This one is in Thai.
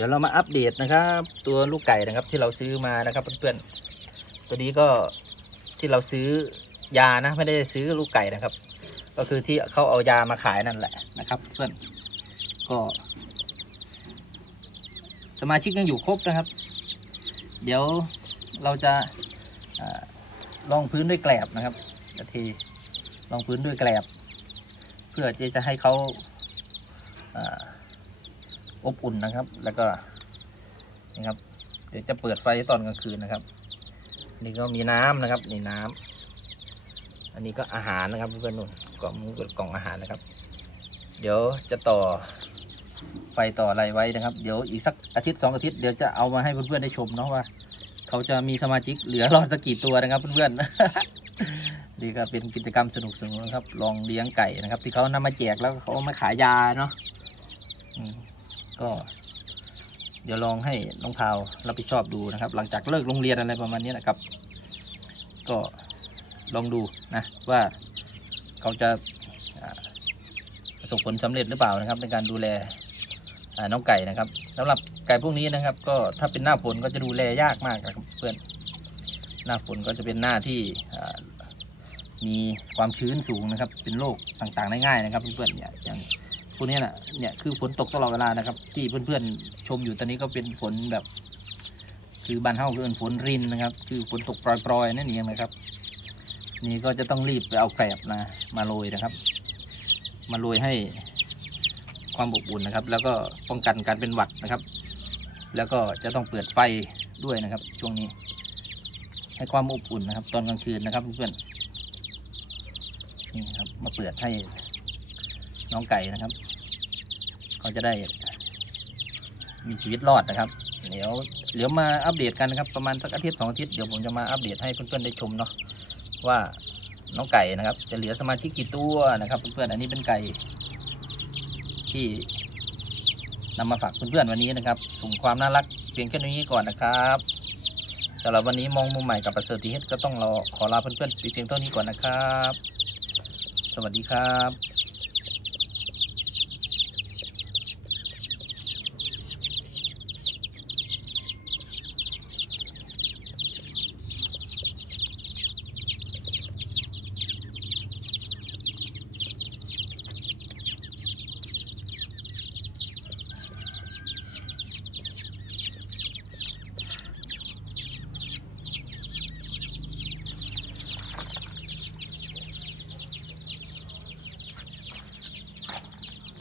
ดี๋ยวเรามาอัปเดตนะครับ ตัวลูกไก่นะครับที่เราซื้อมานะครับเพื่อนๆตัวนี้ก็ที่เราซื้อยานะไม่ได้ซื้อลูกไก่นะครับ ก็คือที่เขาเอายามาขายนั่นแหละนะครับ เพื่อนก็ สมาชิกยังอยู่ครบนะครับ เดี๋ยวเราจะลองพื้นด้วยแกลบนะครับนาทีลองพื้นด้วยแกลบ เพื่อที่จะให้เขาอ่า อบอุ่นนะครับ แล้วก็นี่ครับ เดี๋ยวจะเปิดไฟตอนกลางคืนนะครับ นี่ก็มีน้ำนะครับนี่น้ำอันนี้ก็อาหารนะครับเพื่อนนุ่นกล่องมือกล่องอาหารนะครับ เดี๋ยวจะต่อไฟต่ออะไรไว้นะครับ เดี๋ยวอีกสักอาทิตย์สองอาทิตย์เดี๋ยวจะเอามาให้เพื่อนๆได้ชมเนาะว่า เขาจะมีสมาชิกเหลือรอดสักกี่ตัวนะครับเพื่อนๆนี่ก็เป็นกิจกรรมสนุกๆนะครับ ลองเลี้ยงไก่นะครับ ที่เขานำมาแจกแล้วเขามาขายยาเนาะ ก็ เดี๋ยวลองให้น้องพาวรับผิดชอบดูนะครับ หลังจากเลิกโรงเรียนอะไรประมาณนี้นะครับ ก็ลองดูนะว่าเขาจะประสบผลสำเร็จหรือเปล่านะครับ ในการดูแลน้องไก่นะครับสำหรับไก่พวกนี้นะครับ ก็ถ้าเป็นหน้าฝนก็จะดูแลยากมากนะครับเพื่อนหน้าฝนก็จะเป็นหน้าที่มีความชื้นสูงนะครับ เป็นโรคต่างๆได้ง่ายนะครับเพื่อนๆเนี่ยอย่าง พวกนี้น่ะเนี่ยคือฝนตกตลอดเวลานะครับ ที่เพื่อนๆชมอยู่ตอนนี้ก็เป็นฝนแบบ คือบานเฮาคือเป็นฝนรินนะครับ คือฝนตกปล่อยๆนั่นเองนะครับ นี่ก็จะต้องรีบไปเอาแกลบนะมาโรยนะครับ มาโรยให้ความอบอุ่นนะครับ แล้วก็ป้องกันการเป็นหวัดนะครับ แล้วก็จะต้องเปิดไฟด้วยนะครับ ช่วงนี้ ให้ความอบอุ่นนะครับ ตอนกลางคืนนะครับเพื่อนๆนี่ครับมาเปิดให้น้องไก่นะครับ เขาจะได้มีชีวิตรอดนะครับ เดี๋ยวเดี๋ยวมาอัปเดตกันนะครับ ประมาณสักอาทิตย์สองอาทิตย์เดี๋ยวผมจะมาอัปเดตให้เพื่อนๆได้ชมเนาะว่าน้องไก่นะครับ จะเหลือสมาชิกกี่ตัวนะครับเพื่อนๆอันนี้เป็นไก่ที่นำมาฝากเพื่อนๆวันนี้นะครับส่งความน่ารักเพียงแค่นี้ก่อนนะครับสำหรับวันนี้มองมุมใหม่กับประเสริฐทีเฮ็ดก็ต้องรอขอลาเพื่อนๆไปเพียงเท่านี้ก่อนนะครับ สวัสดีครับ